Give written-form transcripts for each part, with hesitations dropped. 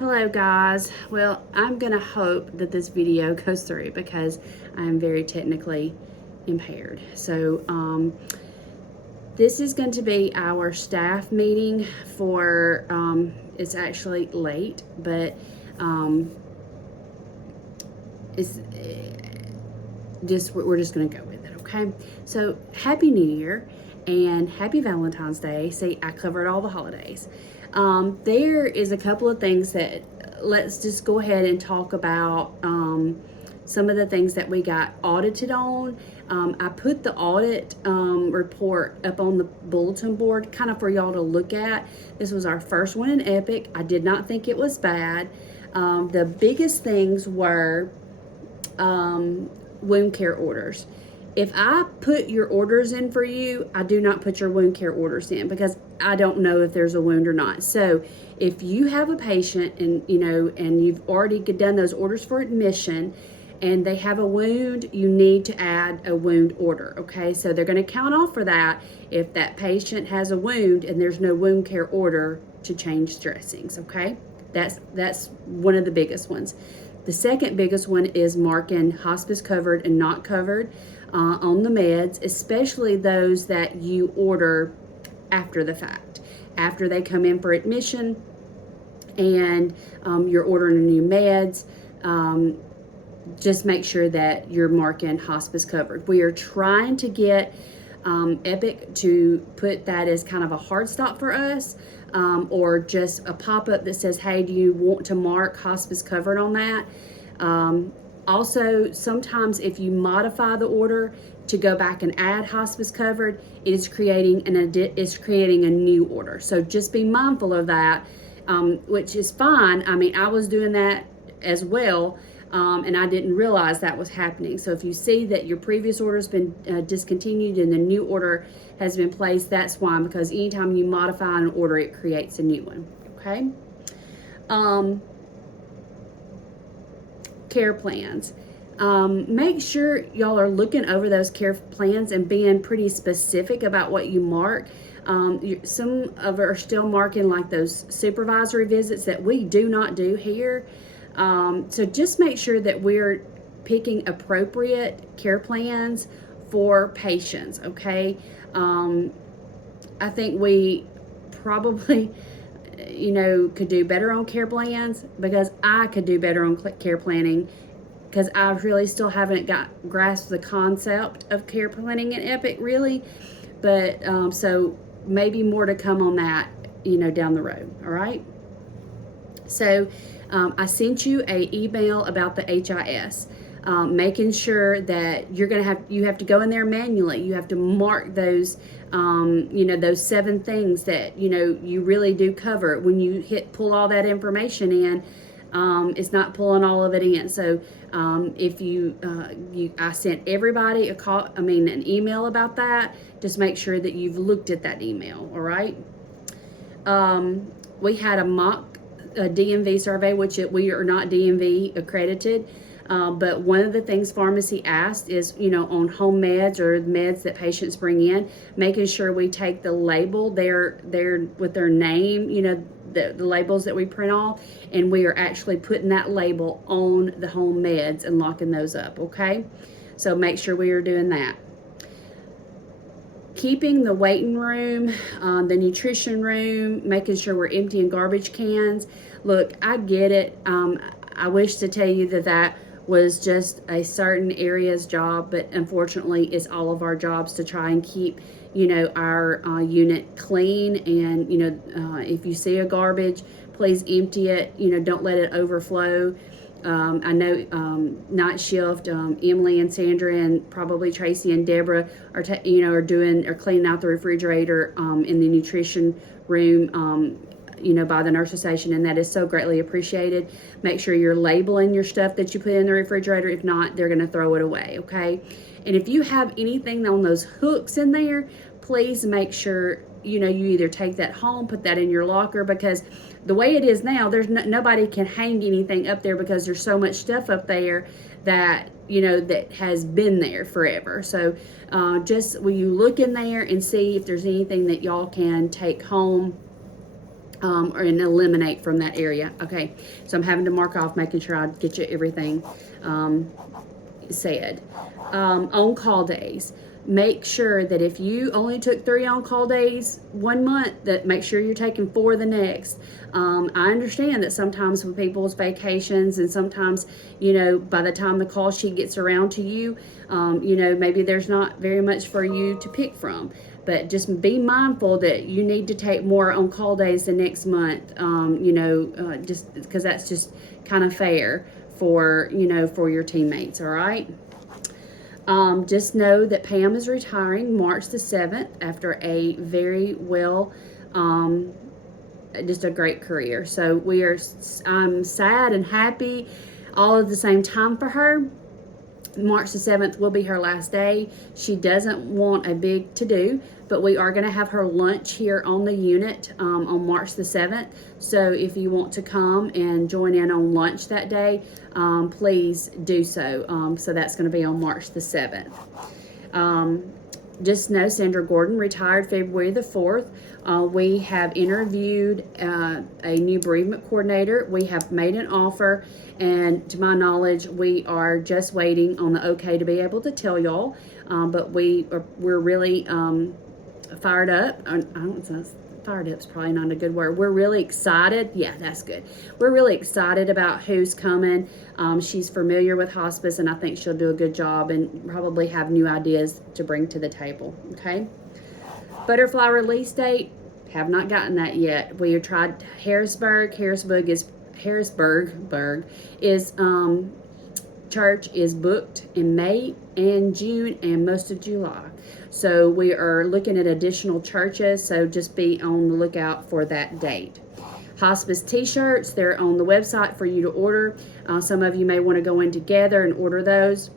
Hello guys. Well, I'm gonna hope that this video goes through because I'm very technically impaired. So this is going to be our staff meeting for it's actually late, but it's just we're just gonna go with it. Okay, so happy New Year and happy Valentine's Day. See, I covered all the holidays. There is a couple of things that let's just go ahead and talk about. Some of the things that we got audited on. I put the audit report up on the bulletin board kind of for y'all to look at. This was our first one in Epic. I did not think it was bad. The biggest things were wound care orders. If I put your orders in for you, I do not put your wound care orders in because I don't know if there's a wound or not. So if you have a patient and you've already done those orders for admission and they have a wound, you need to add a wound order. Okay, so they're going to count off for that if that patient has a wound and there's no wound care order to change dressings. Okay, that's one of the biggest ones. The second biggest one is marking hospice covered and not covered on the meds, especially those that you order after the fact, after they come in for admission and you're ordering new meds. Just make sure that you're marking hospice covered. We are trying to get Epic to put that as kind of a hard stop for us, or just a pop-up that says, hey, do you want to mark hospice covered on that? Also, sometimes if you modify the order to go back and add hospice covered, it is creating a new order. So just be mindful of that, which is fine. I mean, I was doing that as well, and I didn't realize that was happening. So if you see that your previous order has been discontinued and the new order has been placed, that's why, because anytime you modify an order, it creates a new one. Okay. Care plans. Make sure y'all are looking over those care plans and being pretty specific about what you mark. Some of are still marking like those supervisory visits that we do not do here. So just make sure that we're picking appropriate care plans for patients. Okay. I think we probably could do better on care plans, because I could do better on care planning, because I really still haven't grasped the concept of care planning in Epic really, but so maybe more to come on that down the road. All right, so I sent you an email about the HIS, making sure that you have to go in there manually. You have to mark those those 7 things that you really do cover. When you pull all that information in, it's not pulling all of it in. So if I sent everybody an email about that. Just make sure that you've looked at that email. All right. We had a mock DMV survey, which we are not DMV accredited. But one of the things pharmacy asked is, on home meds or meds that patients bring in, making sure we take the label there with their name, the labels that we print off, and we are actually putting that label on the home meds and locking those up. Okay, so make sure we are doing that. Keeping the waiting room, the nutrition room, making sure we're emptying garbage cans. Look, I get it. I wish to tell you that was just a certain area's job, but unfortunately it's all of our jobs to try and keep our unit clean. And if you see a garbage, please empty it. Don't let it overflow. I know night shift, Emily and Sandra and probably Tracy and Deborah are cleaning out the refrigerator in the nutrition room, by the nurse station, and that is so greatly appreciated. Make sure you're labeling your stuff that you put in the refrigerator. If not, they're going to throw it away. Okay. And if you have anything on those hooks in there, please make sure you either take that home, put that in your locker, because the way it is now, there's nobody can hang anything up there because there's so much stuff up there that that has been there forever. So just will you look in there and see if there's anything that y'all can take home or and eliminate from that area. Okay, so I'm having to mark off, making sure I get you everything said. On-call days. Make sure that if you only took 3 on-call days 1 month, that make sure you're taking 4 the next. I understand that sometimes with people's vacations and sometimes, by the time the call sheet gets around to you, maybe there's not very much for you to pick from. But just be mindful that you need to take more on-call days the next month, just because that's just kind of fair for your teammates, all right? Just know that Pam is retiring March the 7th after a very just a great career. So I'm sad and happy all at the same time for her. March the 7th will be her last day. She doesn't want a big to-do, but we are going to have her lunch here on the unit on March the 7th. So if you want to come and join in on lunch that day, please do so. So that's going to be on March the 7th. Just know Sandra Gordon retired February the 4th. We have interviewed a new bereavement coordinator. We have made an offer, and to my knowledge, we are just waiting on the okay to be able to tell y'all. But we're really fired up. I don't know, fired up is probably not a good word. We're really excited. Yeah, that's good. We're really excited about who's coming. She's familiar with hospice, and I think she'll do a good job and probably have new ideas to bring to the table. Okay. Butterfly release date, have not gotten that yet. We have tried Harrisburg. Harrisburg is church is booked in May and June and most of July. So we are looking at additional churches, so just be on the lookout for that date. Hospice t-shirts, they're on the website for you to order. Some of you may want to go in together and order those.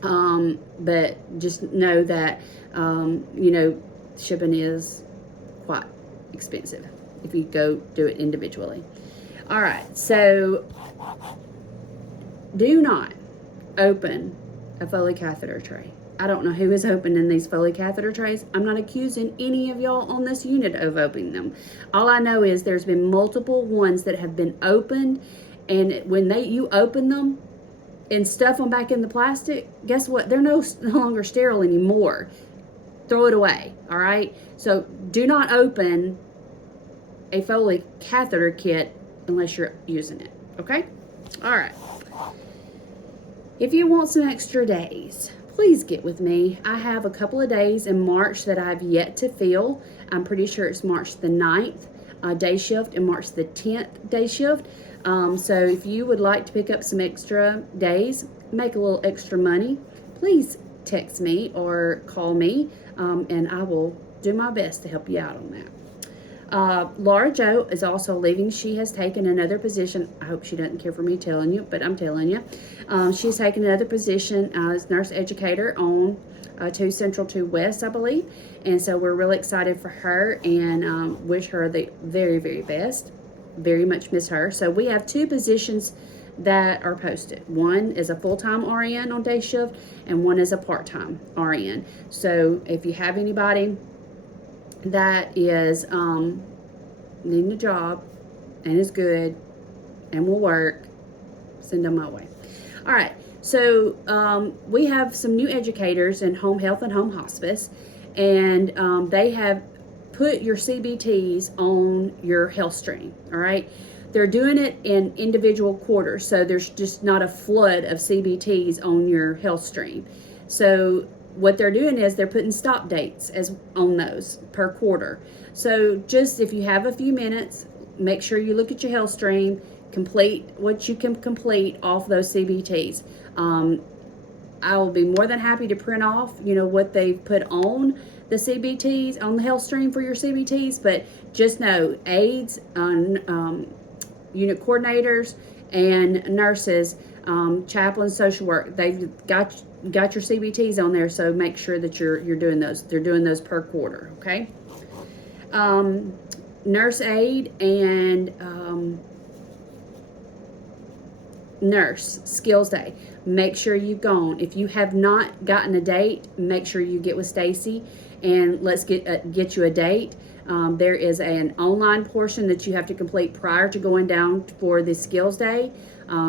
But just know that, shipping is quite expensive if you go do it individually. All right, so do not open a Foley catheter tray. I don't know who is opening these Foley catheter trays. I'm not accusing any of y'all on this unit of opening them. All I know is there's been multiple ones that have been opened, and when you open them and stuff them back in the plastic, guess what? They're no longer sterile anymore. Throw it away, all right? So do not open a Foley catheter kit unless you're using it, okay? All right. If you want some extra days, please get with me. I have a couple of days in March that I've yet to fill. I'm pretty sure it's March the 9th day shift and March the 10th day shift. So if you would like to pick up some extra days, make a little extra money, please text me or call me, and I will do my best to help you out on that. Laura Jo is also leaving. She has taken another position. I hope she doesn't care for me telling you, but I'm telling you. She's taken another position as nurse educator on 2 Central 2 West, I believe. And so we're really excited for her and wish her the very, very best. Very much miss her. So we have 2 positions that are posted. One is a full-time RN on day shift, and one is a part-time RN. So if you have anybody that is needing a job and is good and will work, send them my way. All right, so we have some new educators in home health and home hospice, and they have put your CBTs on your health stream. All right, they're doing it in individual quarters, so there's just not a flood of CBTs on your health stream. So what they're doing is they're putting stop dates on those per quarter. So just if you have a few minutes, make sure you look at your health stream, complete what you can complete off those CBTs. I will be more than happy to print off, what they've put on the CBTs, on the health stream for your CBTs, but just know aides, unit coordinators, and nurses, chaplains, social work, they've got your CBTs on there, so make sure that you're doing those. They're doing those per quarter, okay? Nurse aide and Nurse, skills day. Make sure you've gone. If you have not gotten a date, make sure you get with Stacy and let's get you a date. There is an online portion that you have to complete prior to going down for the skills day.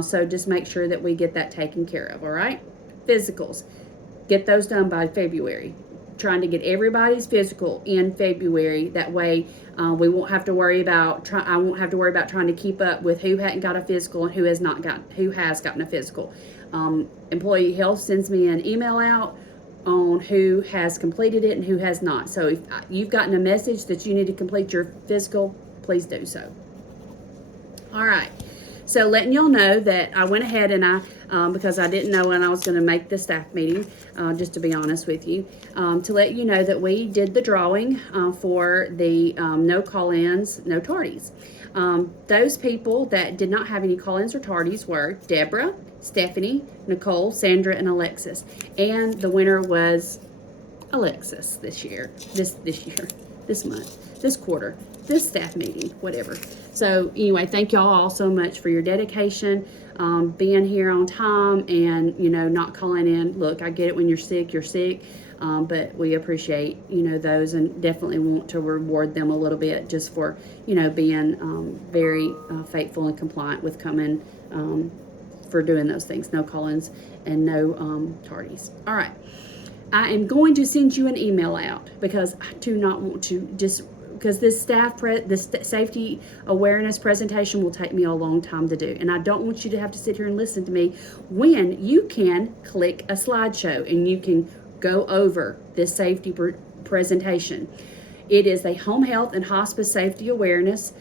So just make sure that we get that taken care of, all right? Physicals, get those done by February. Trying to get everybody's physical in February. That way, we won't have to worry about. I won't have to worry about trying to keep up with who hadn't got a physical and who has gotten a physical. Employee Health sends me an email out on who has completed it and who has not. So if you've gotten a message that you need to complete your physical, please do so. All right. So letting y'all know that I went ahead and because I didn't know when I was going to make the staff meeting, just to be honest with you, to let you know that we did the drawing for the no call-ins, no tardies. Those people that did not have any call-ins or tardies were Deborah, Stephanie, Nicole, Sandra, and Alexis. And the winner was Alexis this month, this quarter, this staff meeting, whatever. So anyway, thank y'all all so much for your dedication, being here on time, and not calling in. Look, I get it, when you're sick, but we appreciate those, and definitely want to reward them a little bit just for being very faithful and compliant with coming, for doing those things. No call-ins and no tardies. All right. I am going to send you an email out because I do not want to because this safety awareness presentation will take me a long time to do. And I don't want you to have to sit here and listen to me when you can click a slideshow and you can go over this safety presentation. It is a home health and hospice safety awareness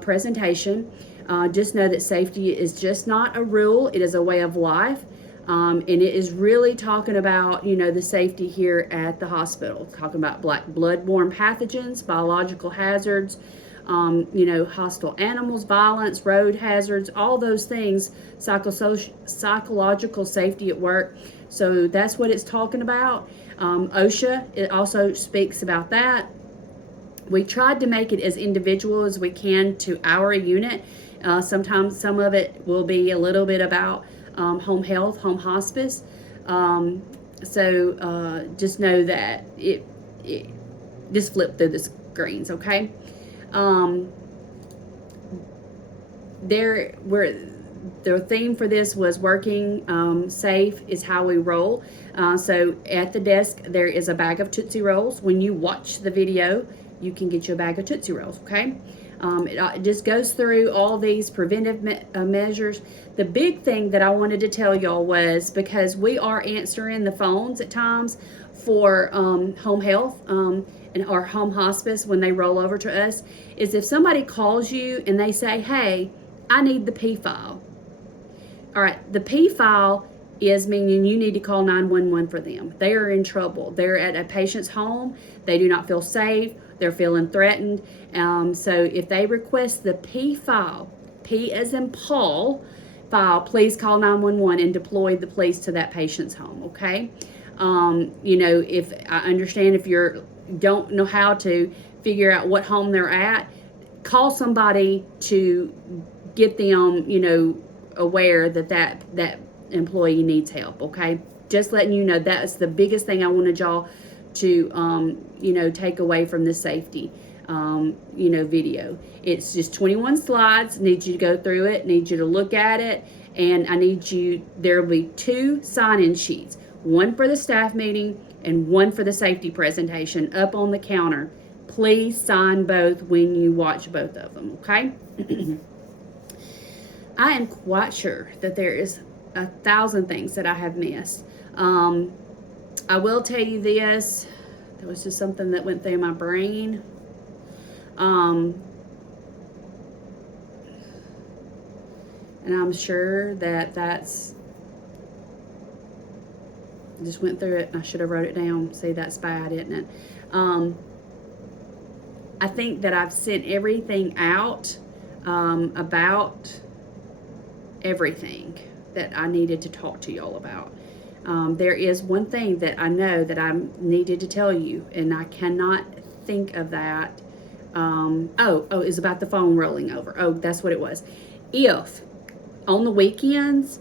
presentation. Just know that safety is just not a rule. It is a way of life. And it is really talking about, the safety here at the hospital. Talking about blood-borne pathogens, biological hazards, hostile animals, violence, road hazards, all those things, psychological safety at work. So that's what it's talking about. OSHA, it also speaks about that. We tried to make it as individual as we can to our unit. Sometimes some of it will be a little bit about home health, home hospice. So just know that it just flip through the screens, okay? The theme for this was working safe is how we roll. So at the desk there is a bag of Tootsie Rolls. When you watch the video, you can get you a bag of Tootsie Rolls, okay? It just goes through all these preventive measures. The big thing that I wanted to tell y'all was, because we are answering the phones at times for home health and or home hospice when they roll over to us, is if somebody calls you and they say, hey, I need the P file. All right, the P file is meaning you need to call 911 for them. They are in trouble. They're at a patient's home. They do not feel safe. They're feeling threatened. So if they request the P file, P as in Paul file, please call 911 and deploy the police to that patient's home, okay? If I understand if you don't know how to figure out what home they're at, call somebody to get them, aware that employee needs help, okay? Just letting you know, that's the biggest thing I wanted y'all to take away from the safety video. It's just 21 slides. Need you to go through it, need you to look at it, and there will be 2 sign-in sheets, one for the staff meeting and one for the safety presentation up on the counter. Please sign both when you watch both of them, okay? I am quite sure that there is 1,000 things that I have missed. I will tell you this. There was just something that went through my brain. And I'm sure that's just went through it and I should have wrote it down. See, that's bad, isn't it? I think that I've sent everything out about everything that I needed to talk to y'all about. There is one thing that I know that I needed to tell you, and I cannot think of that. It's about the phone rolling over. Oh, that's what it was. on the weekends,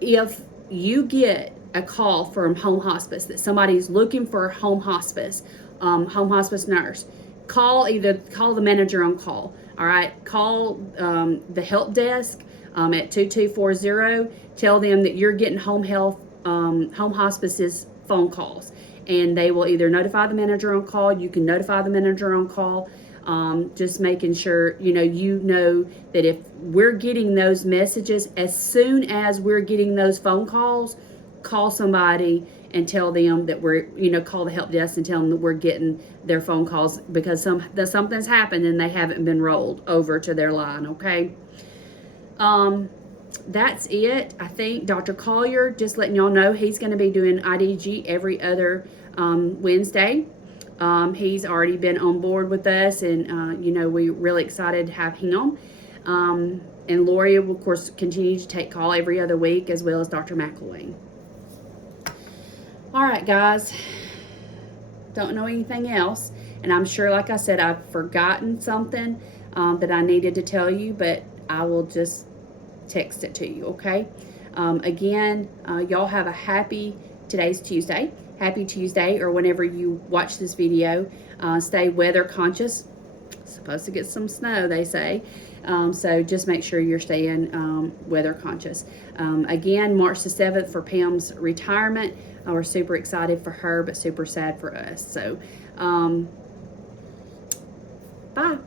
if you get a call from home hospice that somebody's looking for home hospice nurse, call the manager on call. All right, call the help desk at 2240. Tell them that you're getting home hospice's phone calls, and they will either notify the manager on call. You can notify the manager on call. Just making sure you know that if we're getting those messages, as soon as we're getting those phone calls, call somebody and tell them that we're call the help desk and tell them that we're getting their phone calls, because something's happened and they haven't been rolled over to their line. Okay. That's it. I think Dr. Collier, just letting y'all know, he's going to be doing IDG every other Wednesday. He's already been on board with us, and we're really excited to have him. And Lori will, of course, continue to take call every other week, as well as Dr. McElwain. All right, guys. Don't know anything else, and I'm sure, like I said, I've forgotten something that I needed to tell you, but I will just text it to you, okay? Again, y'all have today's Tuesday. Happy Tuesday, or whenever you watch this video. Stay weather conscious. Supposed to get some snow, they say. So just make sure you're staying weather conscious. Again, March the 7th for Pam's retirement. We're super excited for her, but super sad for us. So, bye.